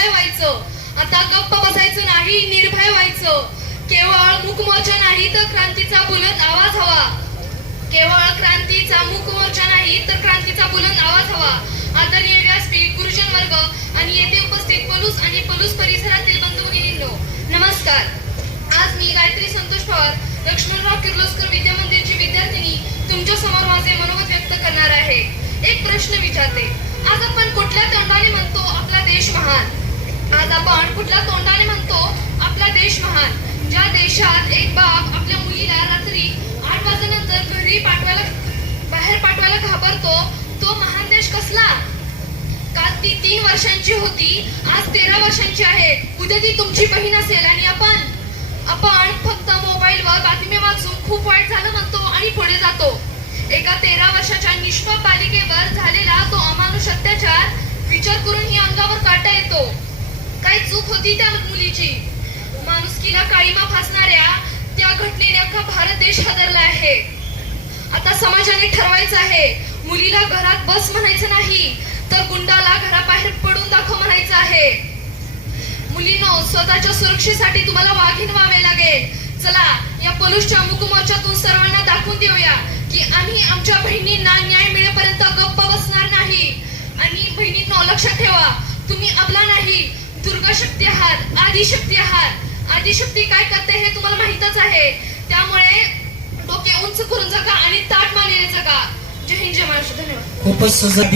निर्भय व्हायचं. आता गप्प बसायचं नाही, निर्भय व्हायचं. केवळ मूकमोर्चा नाही तर क्रांतीचा बुलंद आवाज हवा. केवळ क्रांतीचा मूकमोर्चा नाही तर क्रांतीचा बुलंद आवाज हवा. आदरणीय व्यासपीठ, गुरुजन वर्ग आणि येथे उपस्थित पलूस आणि पलूस परिसरातील बंधू भगिनींनो, नमस्कार. आज मी गायत्री संतोष पवार, लक्ष्मणराव किर्लोस्कर विद्या मंदिरची विद्यार्थिनी तुमच्या समोर माझे मनोगत व्यक्त करणार आहे. एक प्रश्न विचारते. आज आपण कुठल्या तोंडाने म्हणतो आपला देश महान? आज आपण कुठल्या तोंडाने म्हणतो आपला देश महान? ज्या देशात एक बाप आपल्या मुलीला रात्री 8 वाजेनंतर घरी बाहेर पाठवायला घाबरतो, तो महान देश कसला? काल ती 3 वर्षांची होती, आज 13 वर्षांची आहे. उद्या ती तुमची बहीण असेल आणि आपण फक्त मोबाईलवर बातम्या वाचून खूप वाईट झालं म्हणतो आणि पुढे जातो. एका 13 वर्षाच्या निष्पाप बालिकेवर झालेला तो अमानुष अत्याचार विचार करून ही अंगावर काटा येतो. काय चूक होती त्या मुलीची? माणुसकीला काळीमा फासणाऱ्या त्या घटनेने अख्खा भारत देश हादरला आहे. आता समाजाने ठरवायचं आहे, मुलीला घरात बस म्हणायचं नाही तर गुंडाला घराबाहेर पडून दाखव म्हणायचं आहे. मुलींनो, स्वतःच्या सुरक्षेसाठी तुम्हाला वाघीण व्हावे लागेल. चला, या पलूसच्या मूकमोर्चातून सर्वांना दाखवून देऊया की आम्ही आमच्या बहिणींना न्याय मिळेपर्यंत गप्प बसणार नाही. आणि बहिणींनो, लक्षात ठेवा, तुम्ही अबला नाही, दुर्गा शक्ती आहात, आदिशक्ती आहात. आदिशक्ती काय करते हे तुम्हाला माहितच आहे. त्यामुळे डोके उंच करून जगा आणि ताट मानेने जगा. जय हिंद, जय महाराष्ट्र. धन्यवाद. खूपच सुंदर